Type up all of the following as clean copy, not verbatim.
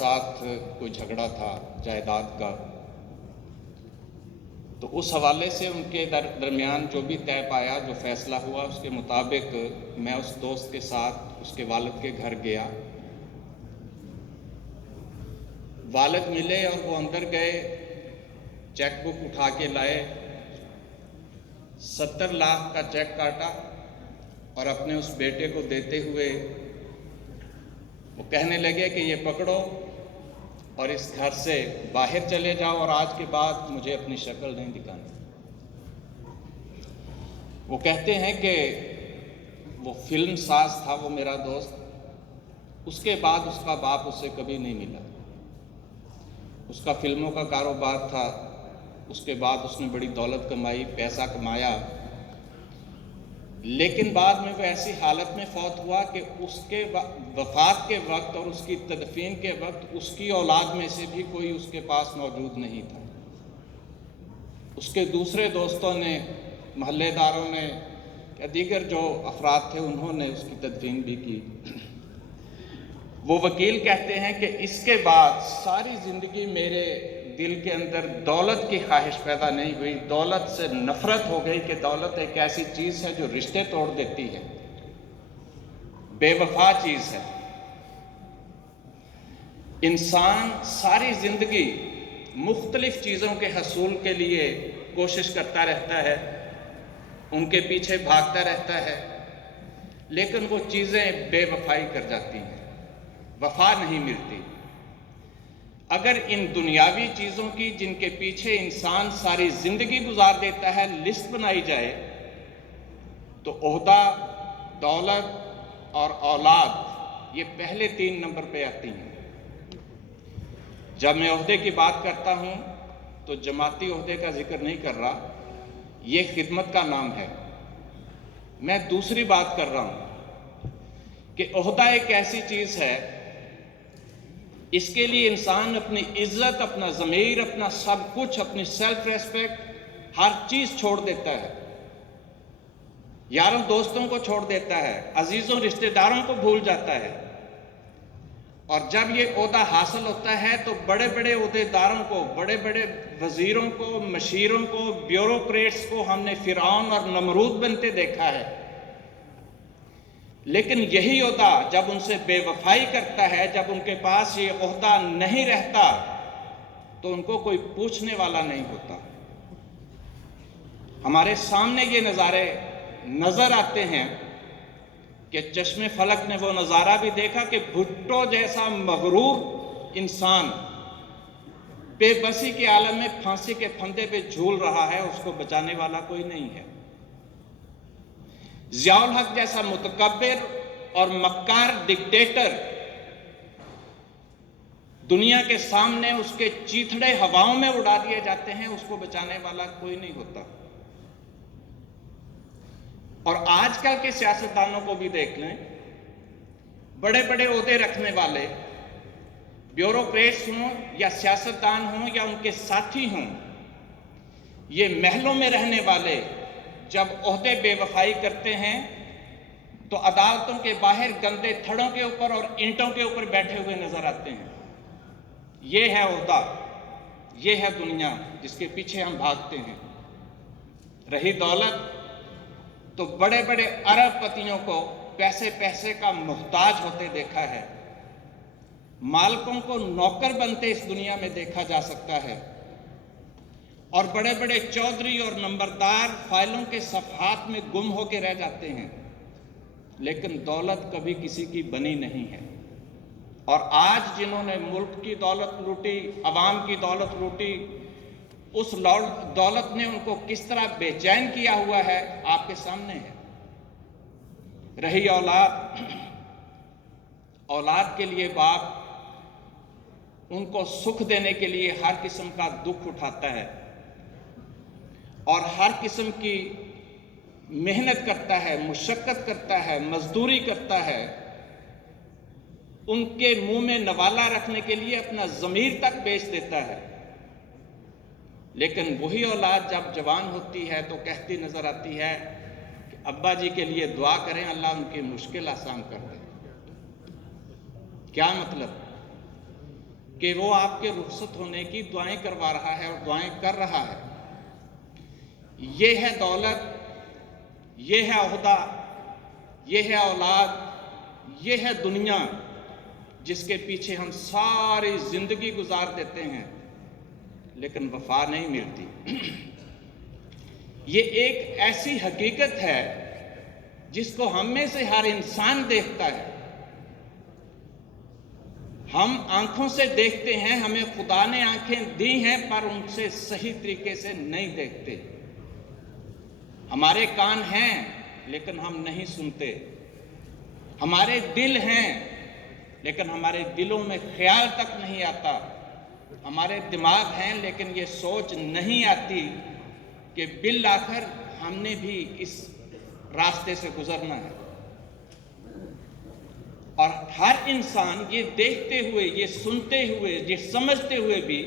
ساتھ کوئی جھگڑا تھا جائیداد کا، تو اس حوالے سے ان کے درمیان جو بھی طے پایا، جو فیصلہ ہوا، اس کے مطابق میں اس دوست کے ساتھ اس کے والد کے گھر گیا۔ والد ملے اور وہ اندر گئے، چیک بک اٹھا کے لائے، 70 لاکھ کا چیک کاٹا اور اپنے اس بیٹے کو دیتے ہوئے وہ کہنے لگے کہ یہ پکڑو اور اس گھر سے باہر چلے جاؤ اور آج کے بعد مجھے اپنی شکل نہیں دکھانی۔ وہ کہتے ہیں کہ وہ فلم ساز تھا وہ میرا دوست، اس کے بعد اس کا باپ اسے کبھی نہیں ملا۔ اس کا فلموں کا کاروبار تھا، اس کے بعد اس نے بڑی دولت کمائی، پیسہ کمایا، لیکن بعد میں وہ ایسی حالت میں فوت ہوا کہ اس کے وفات کے وقت اور اس کی تدفین کے وقت اس کی اولاد میں سے بھی کوئی اس کے پاس موجود نہیں تھا۔ اس کے دوسرے دوستوں نے، محلے داروں نے یا دیگر جو افراد تھے انہوں نے اس کی تدفین بھی کی۔ وہ وکیل کہتے ہیں کہ اس کے بعد ساری زندگی میرے دل کے اندر دولت کی خواہش پیدا نہیں ہوئی، دولت سے نفرت ہو گئی کہ دولت ایک ایسی چیز ہے جو رشتے توڑ دیتی ہے، بے وفا چیز ہے۔ انسان ساری زندگی مختلف چیزوں کے حصول کے لیے کوشش کرتا رہتا ہے، ان کے پیچھے بھاگتا رہتا ہے، لیکن وہ چیزیں بے وفائی کر جاتی ہیں، وفا نہیں ملتی۔ اگر ان دنیاوی چیزوں کی جن کے پیچھے انسان ساری زندگی گزار دیتا ہے لسٹ بنائی جائے تو عہدہ، دولت اور اولاد یہ پہلے 3 نمبر پہ آتی ہیں۔ جب میں عہدے کی بات کرتا ہوں تو جماعتی عہدے کا ذکر نہیں کر رہا، یہ خدمت کا نام ہے۔ میں دوسری بات کر رہا ہوں کہ عہدہ ایک ایسی چیز ہے، اس کے لیے انسان اپنی عزت، اپنا ضمیر، اپنا سب کچھ، اپنی سیلف ریسپیکٹ، ہر چیز چھوڑ دیتا ہے، یاروں دوستوں کو چھوڑ دیتا ہے، عزیزوں رشتہ داروں کو بھول جاتا ہے، اور جب یہ عہدہ حاصل ہوتا ہے تو بڑے بڑے عہدے داروں کو، بڑے بڑے وزیروں کو، مشیروں کو، بیوروکریٹس کو ہم نے فرعون اور نمرود بنتے دیکھا ہے، لیکن یہی عہدہ جب ان سے بے وفائی کرتا ہے، جب ان کے پاس یہ عہدہ نہیں رہتا تو ان کو کوئی پوچھنے والا نہیں ہوتا۔ ہمارے سامنے یہ نظارے نظر آتے ہیں کہ چشم فلک نے وہ نظارہ بھی دیکھا کہ بھٹو جیسا مغرور انسان بے بسی کے عالم میں پھانسی کے پھندے پہ جھول رہا ہے، اس کو بچانے والا کوئی نہیں ہے۔ ضیاء الحق جیسا متکبر اور مکار ڈکٹیٹر دنیا کے سامنے اس کے چیتھڑے ہواؤں میں اڑا دیے جاتے ہیں، اس کو بچانے والا کوئی نہیں ہوتا۔ اور آج کل کے سیاستدانوں کو بھی دیکھ لیں، بڑے بڑے عہدے رکھنے والے بیوروکریٹس ہوں یا سیاستدان ہوں یا ان کے ساتھی ہوں، یہ محلوں میں رہنے والے جب عہدے بے وفائی کرتے ہیں تو عدالتوں کے باہر گندے تھڑوں کے اوپر اور اینٹوں کے اوپر بیٹھے ہوئے نظر آتے ہیں۔ یہ ہے عہدہ، یہ ہے دنیا جس کے پیچھے ہم بھاگتے ہیں۔ رہی دولت تو بڑے بڑے ارب پتیوں کو پیسے کا محتاج ہوتے دیکھا ہے، مالکوں کو نوکر بنتے اس دنیا میں دیکھا جا سکتا ہے، اور بڑے بڑے چودھری اور نمبردار فائلوں کے صفحات میں گم ہو کے رہ جاتے ہیں، لیکن دولت کبھی کسی کی بنی نہیں ہے۔ اور آج جنہوں نے ملک کی دولت لوٹی، عوام کی دولت لوٹی، اس دولت نے ان کو کس طرح بے چین کیا ہوا ہے آپ کے سامنے ہے۔ رہی اولاد، اولاد کے لیے باپ ان کو سکھ دینے کے لیے ہر قسم کا دکھ اٹھاتا ہے اور ہر قسم کی محنت کرتا ہے، مشقت کرتا ہے، مزدوری کرتا ہے، ان کے منہ میں نوالا رکھنے کے لیے اپنا ضمیر تک بیچ دیتا ہے، لیکن وہی اولاد جب جوان ہوتی ہے تو کہتی نظر آتی ہے کہ ابا جی کے لیے دعا کریں، اللہ ان کی مشکل آسان کر دے۔ کیا مطلب؟ کہ وہ آپ کے رخصت ہونے کی دعائیں کروا رہا ہے اور دعائیں کر رہا ہے۔ یہ ہے دولت، یہ ہے عہدہ، یہ ہے اولاد، یہ ہے دنیا جس کے پیچھے ہم ساری زندگی گزار دیتے ہیں لیکن وفا نہیں ملتی۔ یہ ایک ایسی حقیقت ہے جس کو ہم میں سے ہر انسان دیکھتا ہے۔ ہم آنکھوں سے دیکھتے ہیں، ہمیں خدا نے آنکھیں دی ہیں پر ان سے صحیح طریقے سے نہیں دیکھتے۔ ہمارے کان ہیں لیکن ہم نہیں سنتے، ہمارے دل ہیں لیکن ہمارے دلوں میں خیال تک نہیں آتا، ہمارے دماغ ہیں لیکن یہ سوچ نہیں آتی کہ بالآخر ہم نے بھی اس راستے سے گزرنا ہے۔ اور ہر انسان یہ دیکھتے ہوئے، یہ سنتے ہوئے، یہ سمجھتے ہوئے بھی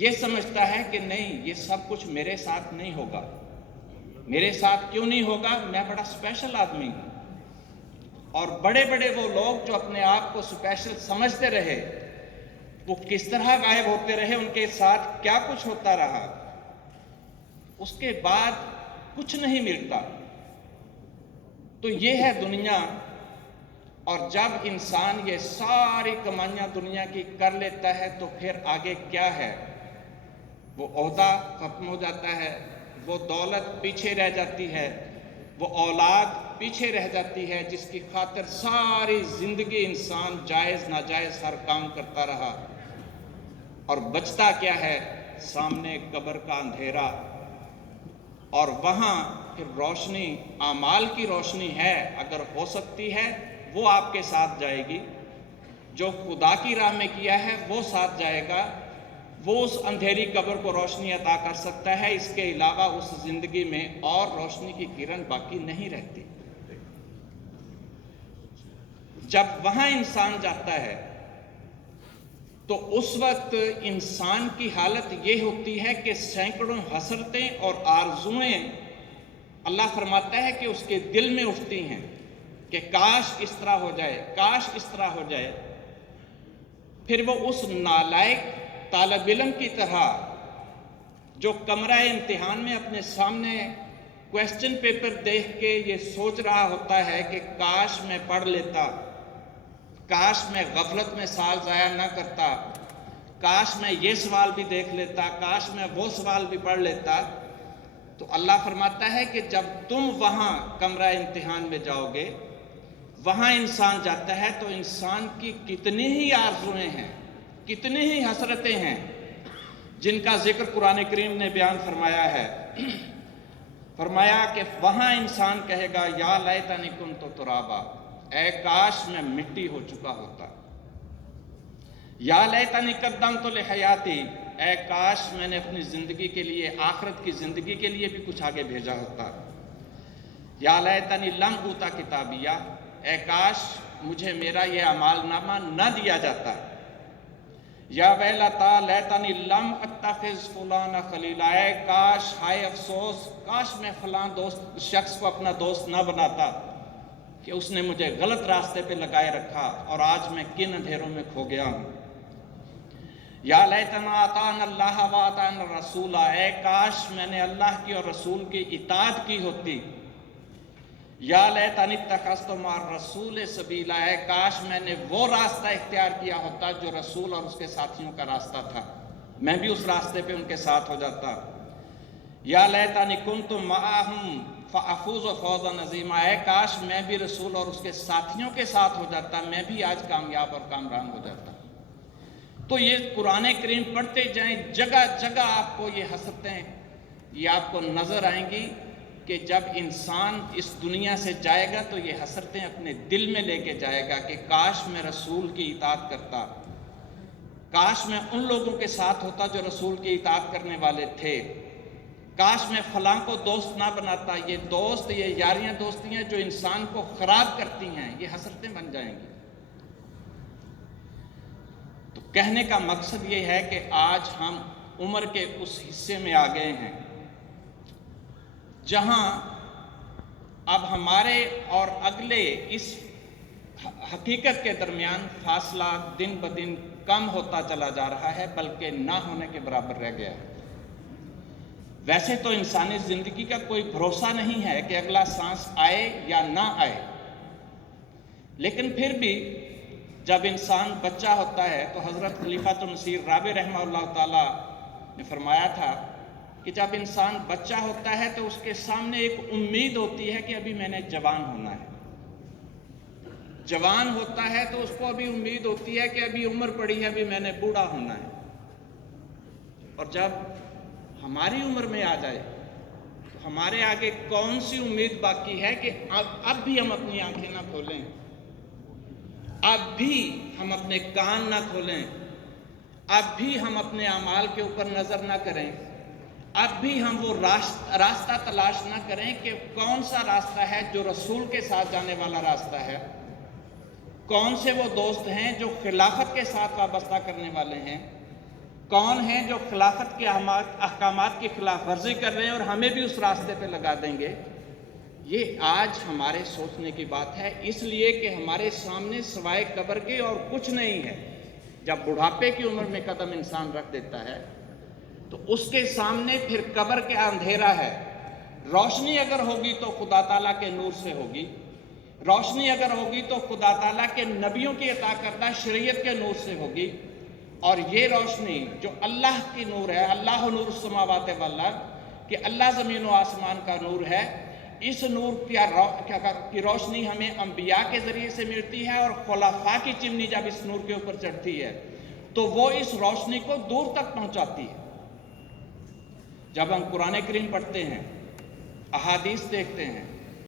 یہ سمجھتا ہے کہ نہیں، یہ سب کچھ میرے ساتھ نہیں ہوگا۔ میرے ساتھ کیوں نہیں ہوگا؟ میں بڑا اسپیشل آدمی ہوں۔ اور بڑے بڑے وہ لوگ جو اپنے آپ کو اسپیشل سمجھتے رہے، وہ کس طرح غائب ہوتے رہے، ان کے ساتھ کیا کچھ ہوتا رہا، اس کے بعد کچھ نہیں ملتا۔ تو یہ ہے دنیا۔ اور جب انسان یہ ساری کمائیاں دنیا کی کر لیتا ہے تو پھر آگے کیا ہے؟ وہ عہدہ ختم ہو جاتا ہے، وہ دولت پیچھے رہ جاتی ہے، وہ اولاد پیچھے رہ جاتی ہے جس کی خاطر ساری زندگی انسان جائز ناجائز ہر کام کرتا رہا، اور بچتا کیا ہے؟ سامنے قبر کا اندھیرا، اور وہاں پھر روشنی، اعمال کی روشنی ہے، اگر ہو سکتی ہے وہ آپ کے ساتھ جائے گی، جو خدا کی راہ میں کیا ہے وہ ساتھ جائے گا، وہ اس اندھیری قبر کو روشنی عطا کر سکتا ہے، اس کے علاوہ اس زندگی میں اور روشنی کی کرن باقی نہیں رہتی۔ جب وہاں انسان جاتا ہے تو اس وقت انسان کی حالت یہ ہوتی ہے کہ سینکڑوں حسرتیں اور آرزوئیں اللہ فرماتا ہے کہ اس کے دل میں اٹھتی ہیں کہ کاش اس طرح ہو جائے، کاش اس طرح ہو جائے۔ پھر وہ اس نالائق طالب علم کی طرح جو کمرہ امتحان میں اپنے سامنے کویسچن پیپر دیکھ کے یہ سوچ رہا ہوتا ہے کہ کاش میں پڑھ لیتا، کاش میں غفلت میں سال ضائع نہ کرتا، کاش میں یہ سوال بھی دیکھ لیتا، کاش میں وہ سوال بھی پڑھ لیتا۔ تو اللہ فرماتا ہے کہ جب تم وہاں کمرہ امتحان میں جاؤ گے، وہاں انسان جاتا ہے تو انسان کی کتنی ہی آرزویں ہیں، کتنی ہی حسرتیں ہیں جن کا ذکر قرآن کریم نے بیان فرمایا ہے۔ فرمایا کہ وہاں انسان کہے گا یا لیتنی کنت ترابا، اے کاش میں مٹی ہو چکا ہوتا، یا لیتنی قدمت لحیاتی، اے کاش میں نے اپنی زندگی کے لیے، آخرت کی زندگی کے لیے بھی کچھ آگے بھیجا ہوتا، یا لیتنی لم اوتا کتابیہ، اے کاش مجھے میرا یہ اعمال نامہ نہ دیا جاتا، یا ویلتا لیتنی لم اتخذ فلانا خلیلا، اے کاش، ہائے افسوس، کاش میں فلاں دوست شخص کو اپنا دوست نہ بناتا کہ اس نے مجھے غلط راستے پہ لگائے رکھا اور آج میں کن اندھیروں میں کھو گیا ہوں۔ یا لیتنا اطعنا اللہ و اطعنا الرسول، اے کاش میں نے اللہ کی اور رسول کی اطاعت کی ہوتی۔ یا لیتنی اتخذت مع الرسول سبیلا، اے کاش میں نے وہ راستہ اختیار کیا ہوتا جو رسول اور اس کے ساتھیوں کا راستہ تھا، میں بھی اس راستے پہ ان کے ساتھ ہو جاتا۔ یا لیتنی کنت معہم فافوز فوزا عظیما، اے کاش میں بھی رسول اور اس کے ساتھیوں کے ساتھ ہو جاتا، میں بھی آج کامیاب اور کامران ہو جاتا۔ تو یہ قرآن کریم پڑھتے جائیں، جگہ جگہ آپ کو یہ حسرتیں یہ آپ کو نظر آئیں گی کہ جب انسان اس دنیا سے جائے گا تو یہ حسرتیں اپنے دل میں لے کے جائے گا کہ کاش میں رسول کی اطاعت کرتا، کاش میں ان لوگوں کے ساتھ ہوتا جو رسول کی اطاعت کرنے والے تھے، کاش میں فلاں کو دوست نہ بناتا۔ یہ دوست، یہ یاریاں دوستیاں جو انسان کو خراب کرتی ہیں، یہ حسرتیں بن جائیں گی۔ تو کہنے کا مقصد یہ ہے کہ آج ہم عمر کے اس حصے میں آ گئے ہیں جہاں اب ہمارے اور اگلے اس حقیقت کے درمیان فاصلہ دن بدن کم ہوتا چلا جا رہا ہے بلکہ نہ ہونے کے برابر رہ گیا ہے۔ ویسے تو انسانی زندگی کا کوئی بھروسہ نہیں ہے کہ اگلا سانس آئے یا نہ آئے، لیکن پھر بھی جب انسان بچہ ہوتا ہے تو حضرت خلیفۃ المسیح رابع رحمہ اللہ تعالیٰ نے فرمایا تھا کہ جب انسان بچہ ہوتا ہے تو اس کے سامنے ایک امید ہوتی ہے کہ ابھی میں نے جوان ہونا ہے۔ جوان ہوتا ہے تو اس کو ابھی امید ہوتی ہے کہ ابھی عمر پڑی ہے، ابھی میں نے بوڑھا ہونا ہے۔ اور جب ہماری عمر میں آ جائے تو ہمارے آگے کون سی امید باقی ہے کہ اب بھی ہم اپنی آنکھیں نہ کھولیں، اب بھی ہم اپنے کان نہ کھولیں، اب بھی ہم اپنے اعمال کے اوپر نظر نہ کریں، اب بھی ہم وہ راستہ تلاش نہ کریں کہ کون سا راستہ ہے جو رسول کے ساتھ جانے والا راستہ ہے، کون سے وہ دوست ہیں جو خلافت کے ساتھ وابستہ کرنے والے ہیں، کون ہیں جو خلافت کے احکامات کی خلاف ورزی کر رہے ہیں اور ہمیں بھی اس راستے پہ لگا دیں گے۔ یہ آج ہمارے سوچنے کی بات ہے، اس لیے کہ ہمارے سامنے سوائے قبر کے اور کچھ نہیں ہے۔ جب بڑھاپے کی عمر میں قدم انسان رکھ دیتا ہے تو اس کے سامنے پھر قبر کے اندھیرا ہے۔ روشنی اگر ہوگی تو خدا تعالیٰ کے نور سے ہوگی، روشنی اگر ہوگی تو خدا تعالیٰ کے نبیوں کی عطا کردہ شریعت کے نور سے ہوگی، اور یہ روشنی جو اللہ کی نور ہے، اللہ نور السماوات والارض، کہ اللہ زمین و آسمان کا نور ہے، اس نور کی روشنی ہمیں انبیاء کے ذریعے سے ملتی ہے، اور خلفاء کی چمنی جب اس نور کے اوپر چڑھتی ہے تو وہ اس روشنی کو دور تک پہنچاتی ہے۔ جب ہم قرآن کریم پڑھتے ہیں، احادیث دیکھتے ہیں،